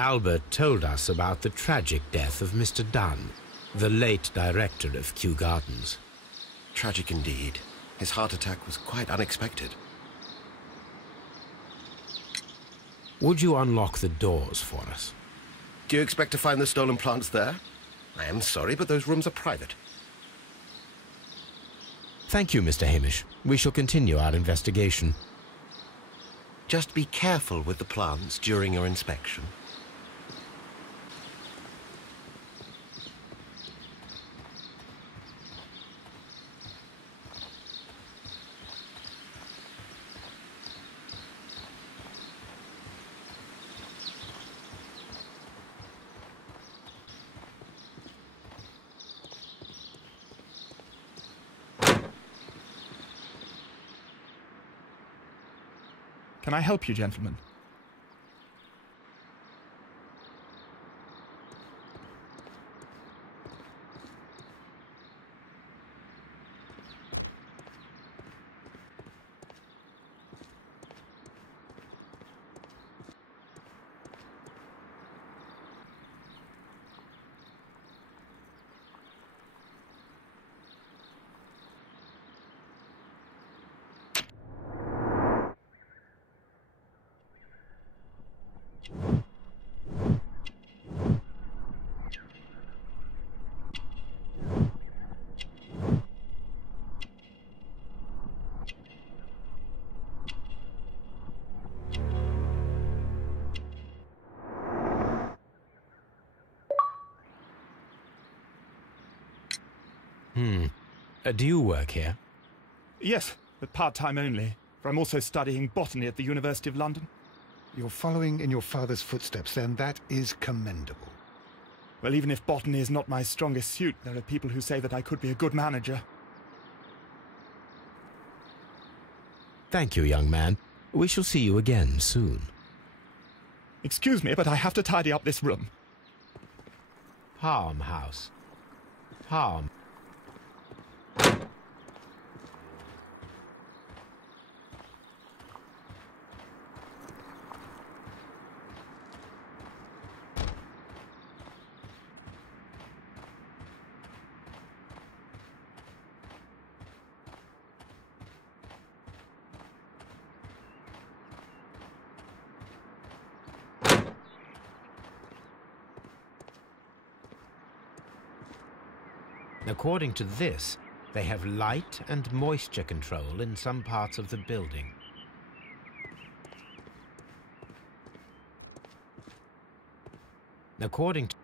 Albert told us about the tragic death of Mr. Dunn, the late director of Kew Gardens. Tragic indeed. His heart attack was quite unexpected. Would you unlock the doors for us? Do you expect to find the stolen plants there? I am sorry, but those rooms are private. Thank you, Mr. Hamish. We shall continue our investigation. Just be careful with the plants during your inspection. Can I help you, gentlemen? Do you work here? Yes, but part-time only, for I'm also studying botany at the University of London. You're following in your father's footsteps, then. That is commendable. Well, even if botany is not my strongest suit, there are people who say that I could be a good manager. Thank you, young man. We shall see you again soon. Excuse me, but I have to tidy up this room. Palm House. Palm. According to this, they have light and moisture control in some parts of the building. According to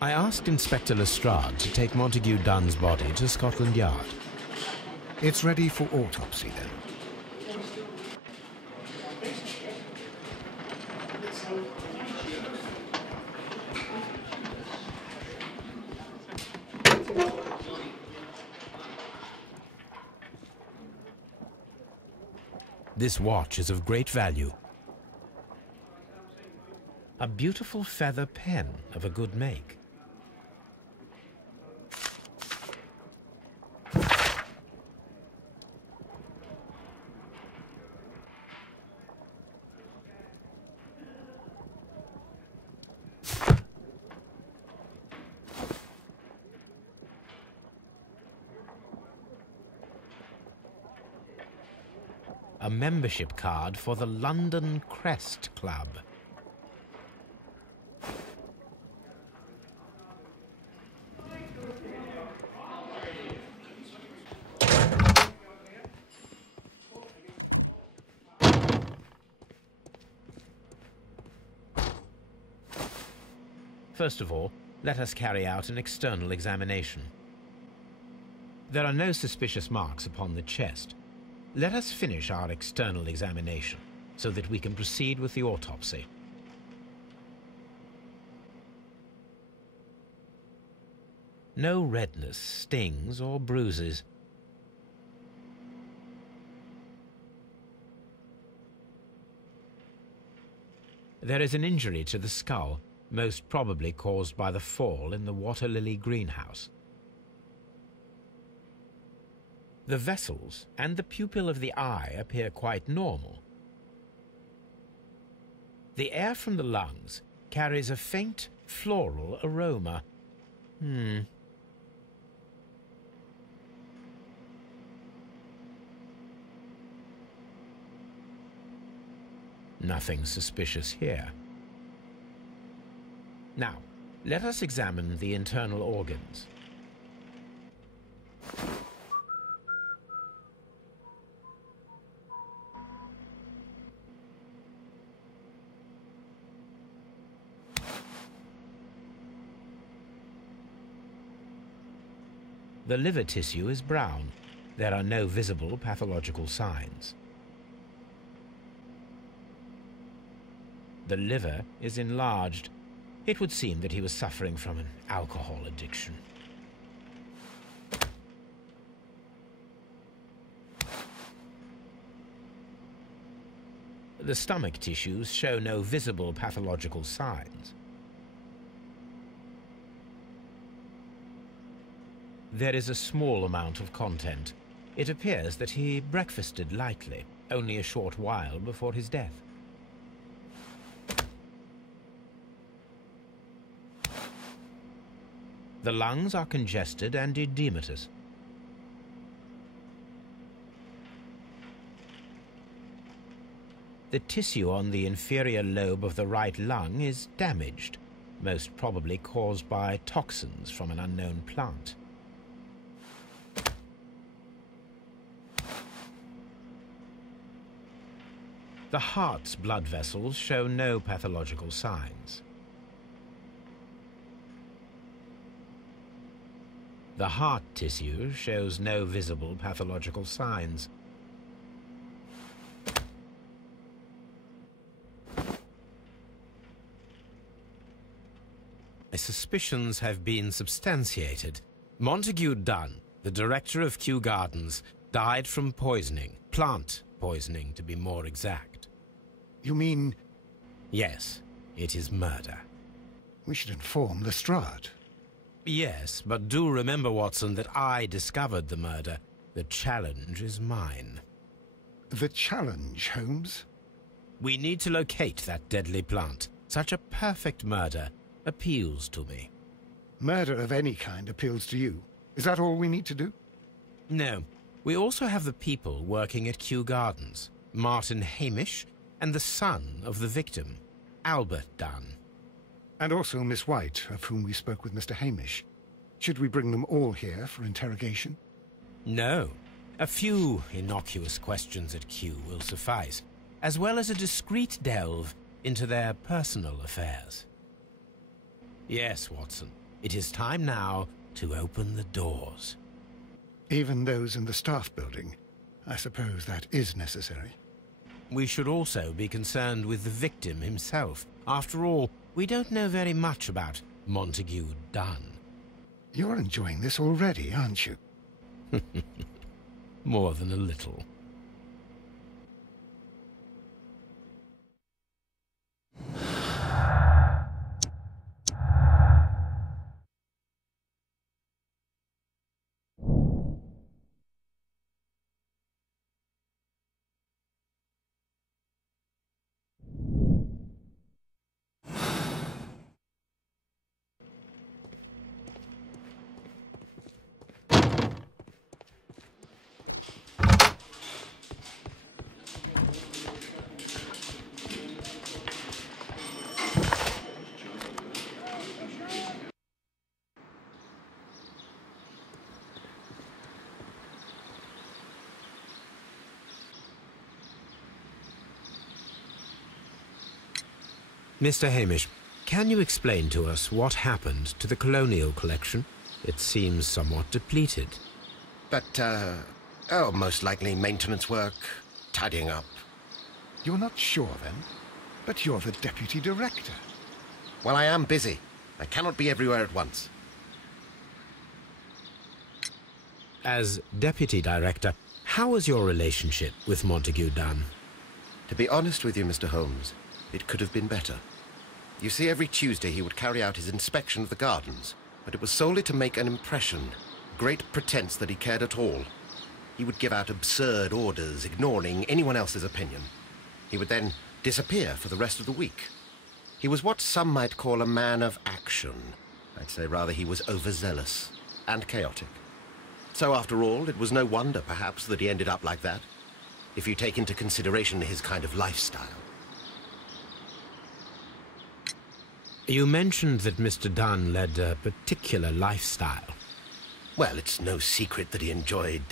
I asked Inspector Lestrade to take Montague Dunn's body to Scotland Yard. It's ready for autopsy, then. This watch is of great value. A beautiful feather pen of a good make. A membership card for the London Crest Club. First of all, let us carry out an external examination. There are no suspicious marks upon the chest. Let us finish our external examination so that we can proceed with the autopsy. No redness, stings, or bruises. There is an injury to the skull, most probably caused by the fall in the water lily greenhouse. The vessels and the pupil of the eye appear quite normal. The air from the lungs carries a faint floral aroma. Nothing suspicious here. Now, let us examine the internal organs. The liver tissue is brown. There are no visible pathological signs. The liver is enlarged. It would seem that he was suffering from an alcohol addiction. The stomach tissues show no visible pathological signs. There is a small amount of content. It appears that he breakfasted lightly, only a short while before his death. The lungs are congested and edematous. The tissue on the inferior lobe of the right lung is damaged, most probably caused by toxins from an unknown plant. The heart's blood vessels show no pathological signs. The heart tissue shows no visible pathological signs. My suspicions have been substantiated. Montague Dunn, the director of Kew Gardens, died from poisoning. Plant poisoning, to be more exact. You mean... Yes, it is murder. We should inform Lestrade. Yes, but do remember, Watson, that I discovered the murder. The challenge is mine. The challenge, Holmes? We need to locate that deadly plant. Such a perfect murder appeals to me. Murder of any kind appeals to you. Is that all we need to do? No. We also have the people working at Kew Gardens. Martin Hamish and the son of the victim, Albert Dunn. And also Miss White, of whom we spoke with Mr. Hamish. Should we bring them all here for interrogation? No. A few innocuous questions at Kew will suffice, as well as a discreet delve into their personal affairs. Yes, Watson, it is time now to open the doors. Even those in the staff building? I suppose that is necessary. We should also be concerned with the victim himself. After all, we don't know very much about Montague Dunn. You're enjoying this already, aren't you? More than a little. Mr. Hamish, can you explain to us what happened to the colonial collection? It seems somewhat depleted. But, Oh, most likely maintenance work, tidying up. You're not sure, then? But you're the deputy director. Well, I am busy. I cannot be everywhere at once. As deputy director, how was your relationship with Montague Dunn? To be honest with you, Mr. Holmes, it could have been better. You see, every Tuesday he would carry out his inspection of the gardens, but it was solely to make an impression, great pretense that he cared at all. He would give out absurd orders, ignoring anyone else's opinion. He would then disappear for the rest of the week. He was what some might call a man of action. I'd say rather he was overzealous and chaotic. So after all, it was no wonder, perhaps, that he ended up like that, if you take into consideration his kind of lifestyle. You mentioned that Mr. Dunn led a particular lifestyle. Well, it's no secret that he enjoyed,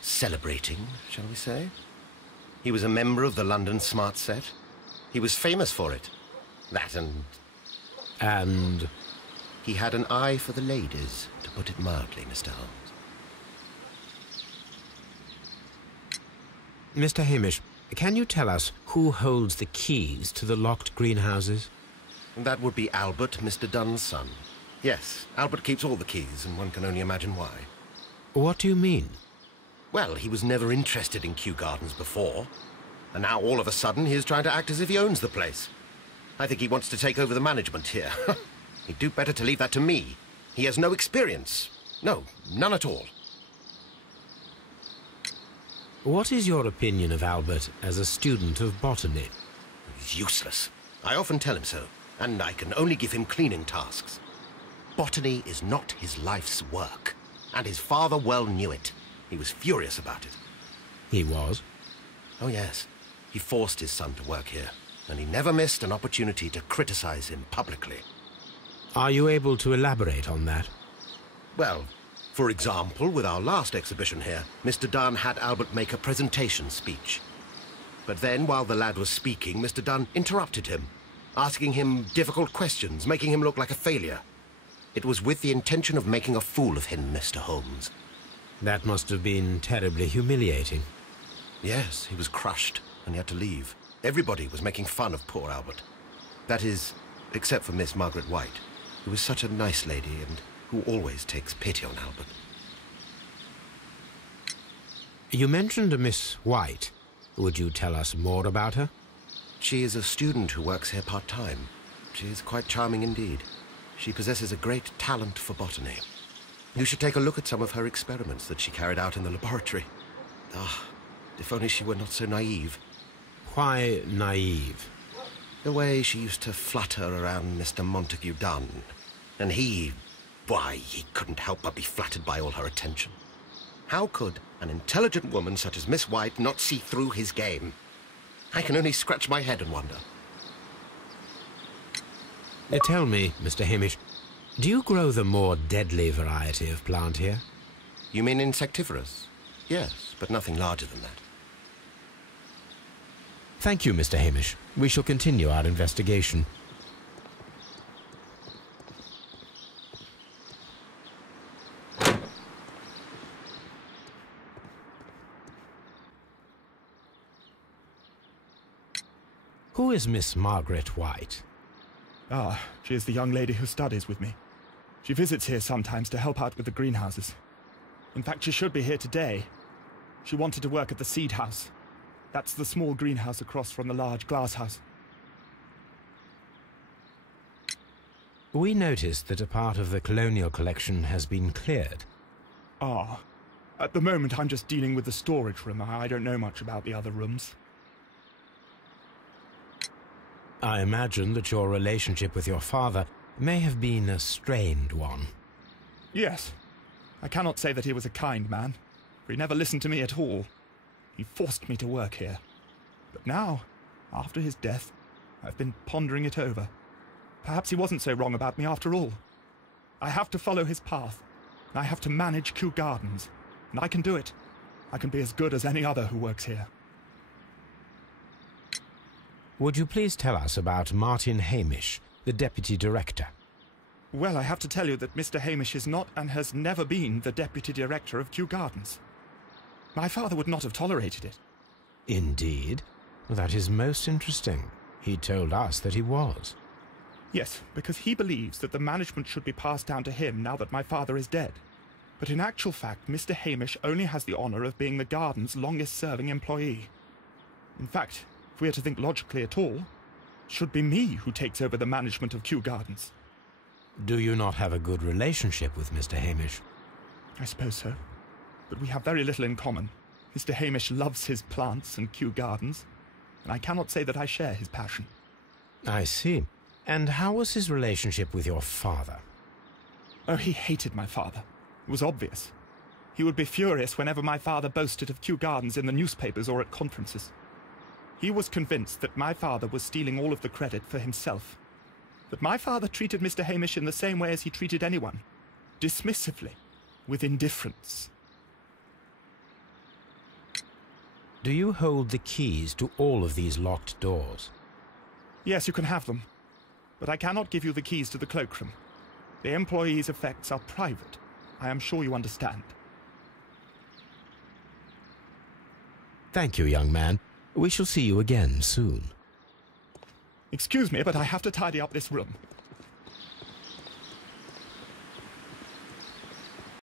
celebrating, shall we say? He was a member of the London Smart Set. He was famous for it. That and... And? He had an eye for the ladies, to put it mildly, Mr. Holmes. Mr. Hamish, can you tell us who holds the keys to the locked greenhouses? That would be Albert, Mr. Dunn's son. Yes, Albert keeps all the keys, and one can only imagine why. What do you mean? Well, he was never interested in Kew Gardens before, and now all of a sudden he is trying to act as if he owns the place. I think he wants to take over the management here. He'd do better to leave that to me. He has no experience. No, none at all. What is your opinion of Albert as a student of botany? He's useless. I often tell him so, and I can only give him cleaning tasks. Botany is not his life's work, and his father well knew it. He was furious about it. He was? Oh, yes. He forced his son to work here, and he never missed an opportunity to criticize him publicly. Are you able to elaborate on that? Well, for example, with our last exhibition here, Mr. Dunn had Albert make a presentation speech. But then, while the lad was speaking, Mr. Dunn interrupted him, asking him difficult questions, making him look like a failure. It was with the intention of making a fool of him, Mr. Holmes. That must have been terribly humiliating. Yes, he was crushed, and he had to leave. Everybody was making fun of poor Albert. That is, except for Miss Margaret White, who was such a nice lady and who always takes pity on Albert. You mentioned a Miss White. Would you tell us more about her? She is a student who works here part-time. She is quite charming indeed. She possesses a great talent for botany. You should take a look at some of her experiments that she carried out in the laboratory. Ah, if only she were not so naive. Why naive? The way she used to flutter around Mr. Montague Dunn. And why, he couldn't help but be flattered by all her attention. How could an intelligent woman such as Miss White not see through his game? I can only scratch my head and wonder. Tell me, Mr. Hamish, do you grow the more deadly variety of plant here? You mean insectivorous? Yes, but nothing larger than that. Thank you, Mr. Hamish. We shall continue our investigation. Who is Miss Margaret White? Ah, she is the young lady who studies with me. She visits here sometimes to help out with the greenhouses. In fact, she should be here today. She wanted to work at the seed house. That's the small greenhouse across from the large glass house. We noticed that a part of the colonial collection has been cleared. Ah, at the moment I'm just dealing with the storage room. I don't know much about the other rooms. I imagine that your relationship with your father may have been a strained one. Yes. I cannot say that he was a kind man, for he never listened to me at all. He forced me to work here. But now, after his death, I've been pondering it over. Perhaps he wasn't so wrong about me after all. I have to follow his path. I have to manage Kew Gardens. And I can do it. I can be as good as any other who works here. Would you please tell us about Martin Hamish, the Deputy Director? Well, I have to tell you that Mr. Hamish is not and has never been the Deputy Director of Kew Gardens. My father would not have tolerated it. Indeed? That is most interesting. He told us that he was. Yes, because he believes that the management should be passed down to him now that my father is dead. But in actual fact, Mr. Hamish only has the honour of being the garden's longest-serving employee. In fact, if we are to think logically at all, it should be me who takes over the management of Kew Gardens. Do you not have a good relationship with Mr. Hamish? I suppose so. But we have very little in common. Mr. Hamish loves his plants and Kew Gardens, and I cannot say that I share his passion. I see. And how was his relationship with your father? Oh, he hated my father. It was obvious. He would be furious whenever my father boasted of Kew Gardens in the newspapers or at conferences. He was convinced that my father was stealing all of the credit for himself. That my father treated Mr. Hamish in the same way as he treated anyone. Dismissively. With indifference. Do you hold the keys to all of these locked doors? Yes, you can have them. But I cannot give you the keys to the cloakroom. The employees' effects are private. I am sure you understand. Thank you, young man. We shall see you again soon. Excuse me, but I have to tidy up this room.